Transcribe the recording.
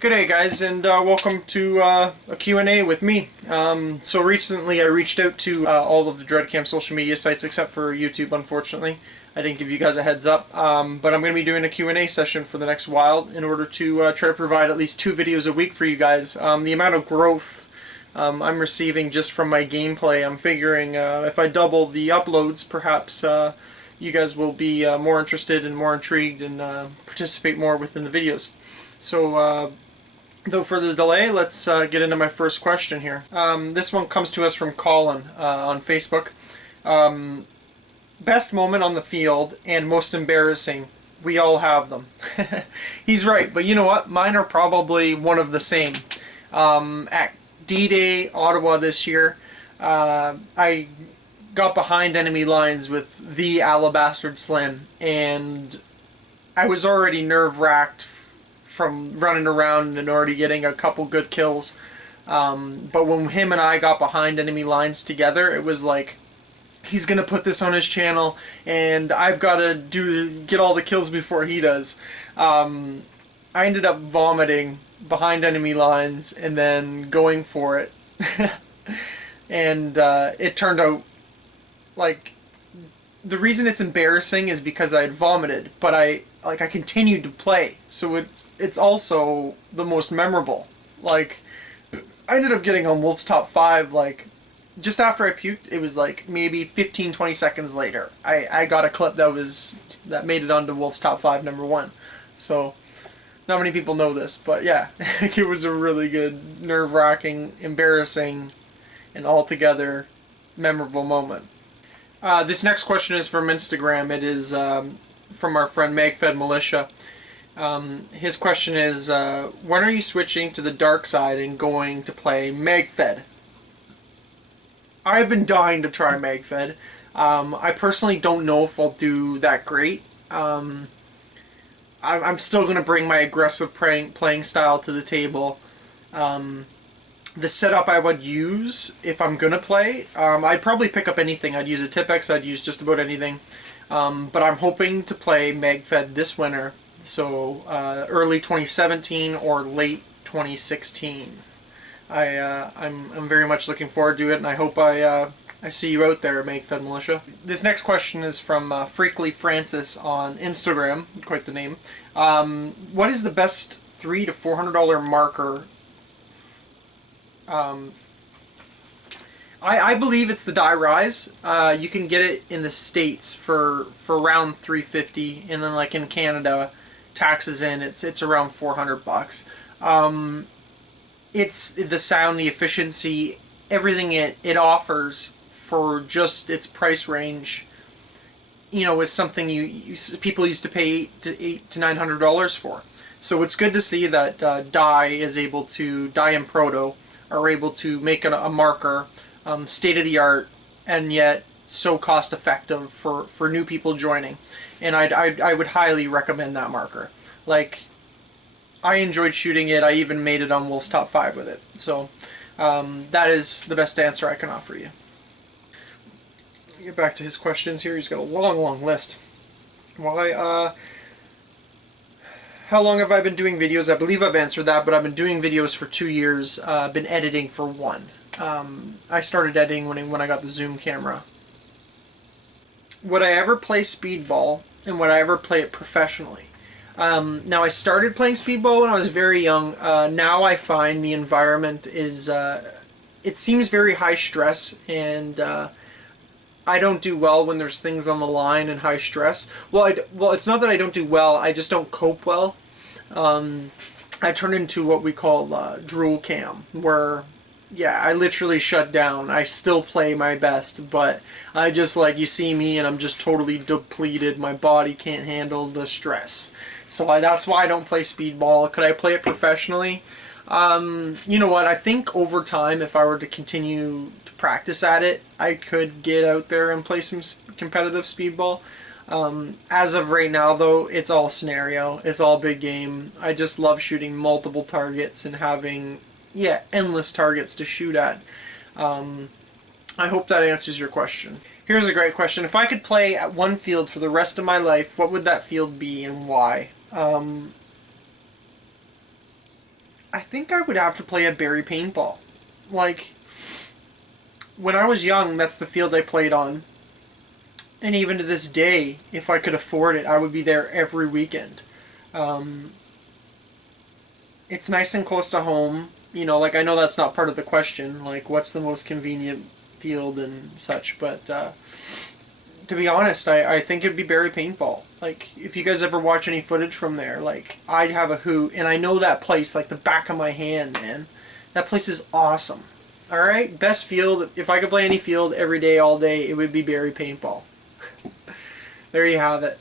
G'day guys, and welcome to a Q&A with me. So recently I reached out to all of the DREADCam social media sites except for YouTube, unfortunately. I didn't give you guys a heads up, but I'm going to be doing a Q&A session for the next while in order to try to provide at least 2 videos a week for you guys. The amount of growth I'm receiving just from my gameplay, I'm figuring if I double the uploads, perhaps you guys will be more interested and more intrigued and participate more within the videos. So without further delay, let's get into my first question here. This one comes to us from Colin on Facebook. Best moment on the field and most embarrassing. We all have them. He's right, but you know what? Mine are probably one of the same. At D-Day, Ottawa this year, I got behind enemy lines with the Alabaster Slim, and I was already nerve-wracked from running around and already getting a couple good kills. But when him and I got behind enemy lines together, it was like, he's gonna put this on his channel and I've got to get all the kills before he does. I ended up vomiting behind enemy lines and then going for it. And it turned out like, the reason it's embarrassing is because I had vomited, but I continued to play, so it's also the most memorable. Like, I ended up getting on Wolf's Top 5, like, just after I puked. It was like maybe 15-20 seconds later. I got a clip that made it onto Wolf's Top 5 #1. So, not many people know this, but yeah, it was a really good, nerve-wracking, embarrassing, and altogether memorable moment. This next question is from Instagram. It is from our friend Magfed Militia. His question is, when are you switching to the dark side and going to play Magfed? I've been dying to try Magfed. I personally don't know if I'll do that great. I'm still going to bring my aggressive playing style to the table. The setup I would use if I'm going to play, I'd probably pick up anything. I'd use a Tipex, I'd use just about anything. But I'm hoping to play Magfed this winter, so early 2017 or late 2016. I'm very much looking forward to it, and I hope I see you out there, Magfed Militia. This next question is from Freakly Francis on Instagram, quite the name. What is the best $300 to $400 marker? I believe it's the Die Rise. You can get it in the States for around $350, and then like in Canada, taxes in, it's around $400. It's the sound, the efficiency, everything it offers for just its price range, you know, is something people used to pay $800 to $900 for. So it's good to see that Die and Proto are able to make a marker state-of-the-art and yet so cost-effective for new people joining. And I would highly recommend that marker. Like, I enjoyed shooting it. I even made it on Wolf's Top 5 with it. So that is the best answer I can offer you. Get back to his questions here. He's got a long list. How long have I been doing videos? I believe I've answered that, but I've been doing videos for 2 years. I've been editing for 1. I started editing when I got the Zoom camera. Would I ever play Speedball, and would I ever play it professionally? Now, I started playing Speedball when I was very young. Now I find the environment is, it seems very high stress, and I don't do well when there's things on the line and high stress. Well, it's not that I don't do well, I just don't cope well. I turn into what we call DREADCam, where, yeah, I literally shut down. I still play my best, but I just, like, you see me and I'm just totally depleted. My body can't handle the stress. So that's why I don't play Speedball. Could I play it professionally? You know what, I think over time, if I were to continue to practice at it, I could get out there and play some competitive Speedball. As of right now, though, it's all scenario. It's all big game. I just love shooting multiple targets and having, yeah, endless targets to shoot at. I hope that answers your question. Here's a great question. If I could play at one field for the rest of my life, what would that field be and why? I think I would have to play at Barrie Paintball. Like, when I was young, that's the field I played on. And even to this day, if I could afford it, I would be there every weekend. Um, it's nice and close to home. You know, like, I know that's not part of the question, like what's the most convenient field and such, but to be honest, I think it'd be Barrie Paintball. Like, if you guys ever watch any footage from there, like, I'd have a hoot, and I know that place like the back of my hand, man. That place is awesome. Alright, best field. If I could play any field every day, all day, it would be Barrie Paintball. There you have it.